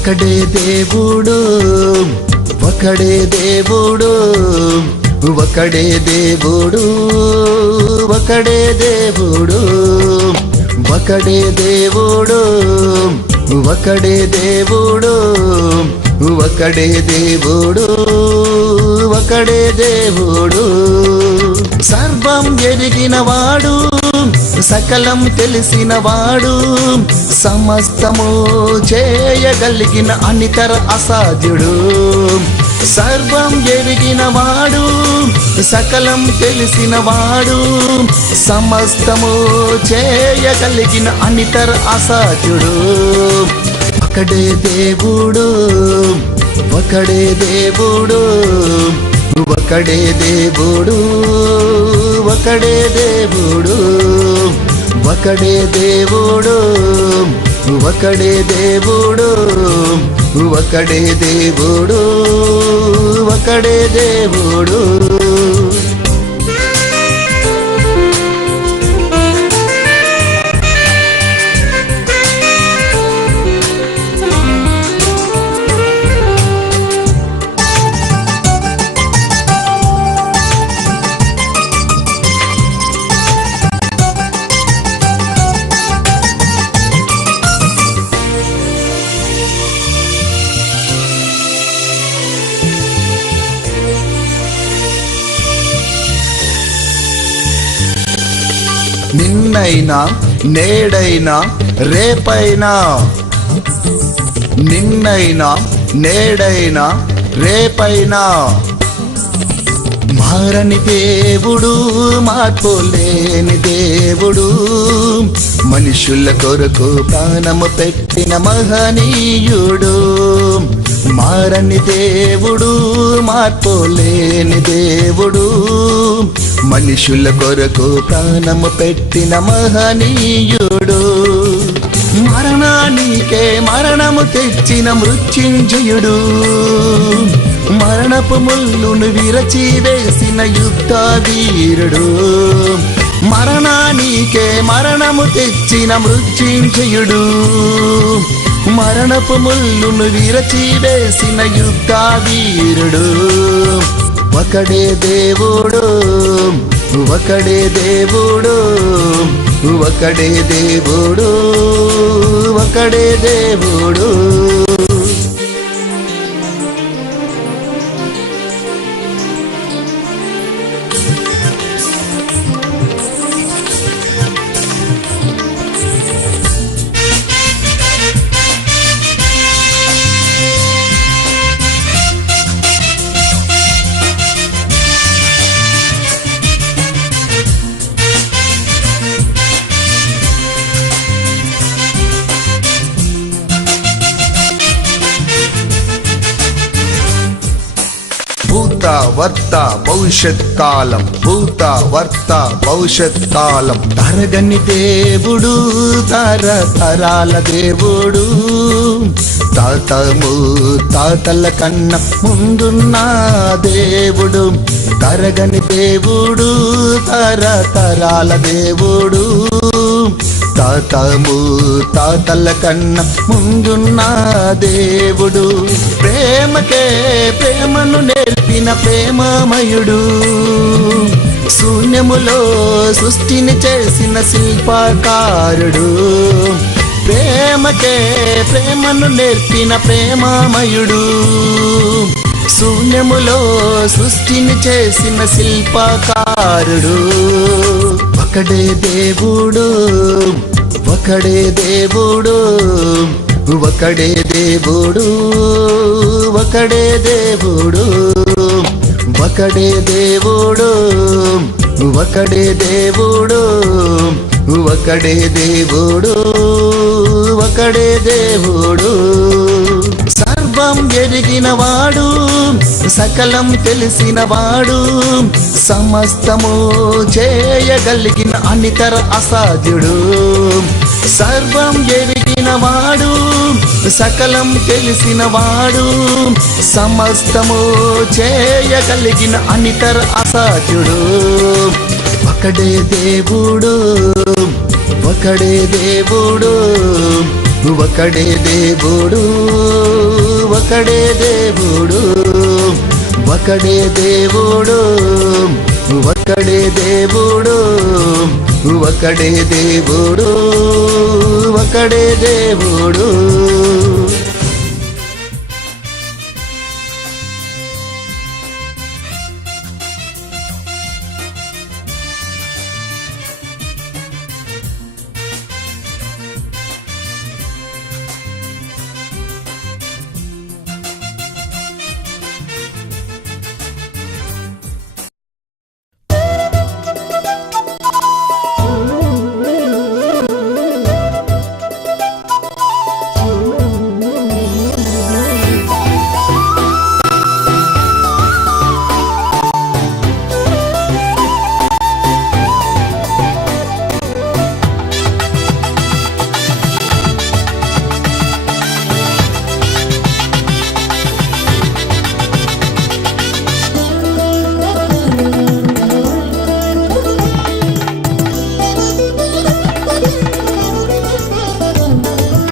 ఒకడే దేవుడు ఒకడే దేవుడు ఒకడే దేవుడు ఒకడే దేవుడు ఒకడే దేవుడు ఒకడే దేవుడు ఒకడే దేవుడు ఒకడే దేవుడు. సర్వం ఎరిగినవాడు సకలం తెలిసినవాడు సమస్తము చేయగలిగిన అనితర అసాధ్యుడు. సర్వం ఎరిగినవాడు సకలం తెలిసినవాడు సమస్తము చేయగలిగిన అనితర అసాధ్యుడు. ఒకడే దేవుడు ఒకడే దేవుడు ఒకడే దేవుడు. ఒకడే దేవుడు ఒకడే దేవుడు ఒకడే దేవుడు ఒకడే దేవుడు ఒకడే దేవుడు. నిన్నైనా నేడైనా రేపైనా. నిన్నైనా నేడైనా రేపైనా. మారని దేవుడు మార్పు లేని దేవుడు. మనుషుల కొరకు ప్రాణము పెట్టిన మహనీయుడు. మారని దేవుడు మార్పు లేని దేవుడు. మనుషుల కొరకు ప్రాణము పెట్టిన మహనీయుడు. మరణానికే మరణము తెచ్చిన మృత్యుంజయుడు. మరణపు ముల్లును విరచి వేసిన యుద్ధ వీరుడు మరణానికే మరణము తెచ్చిన మృత్యుంజయుడు. మరణపు ముల్లును విరచి వేసిన యుద్ధ వీరుడు ఒకడే దేవుడు ఒకడే దేవుడు ఒకడే దేవుడు ఒకడే దేవుడు. భూత వర్త భవిష్యత్ కాలం భూత వర్త భవిష్యత్ కాలం తరగని దేవుడు తర తరాల దేవుడు. తాతము తాతల కన్న ముందున్న దేవుడు. తరగని దేవుడు తర తరాల దేవుడు. తాతము తాతల కన్న ముందున్న దేవుడు. ప్రేమకే ప్రేమను నేర్పిన ప్రేమమయుడు. శూన్యములో సృష్టిని చేసిన శిల్పకారుడు. ప్రేమకే ప్రేమను నేర్పిన ప్రేమమయుడు. శూన్యములో సృష్టిని చేసిన శిల్పకారుడు. ఒకడే దేవుడు. ఒకడే దేవుడు ఒకడే దేవుడు ఒకడే దేవుడు ఒకడే దేవుడు ఒకడే దేవుడు ఒకడే దేవుడు ఒకడే దేవుడు. సర్వం ఎరిగినవాడు సకలం తెలిసినవాడు సమస్తము చేయగలిగిన అనితర అసాధ్యుడు. సర్వం ఎరిగినవాడు సకలం తెలిసినవాడు సమస్తము చేయగలిగిన అనితర అసాధ్యుడు. ఒకడే దేవుడు ఒకడే దేవుడు ఒకడే దేవుడు ఒకడే దేవుడు ఒకడే దేవుడు ఒకడే దేవుడు ఒకడే దేవుడు. ఒకడే దేవుడు.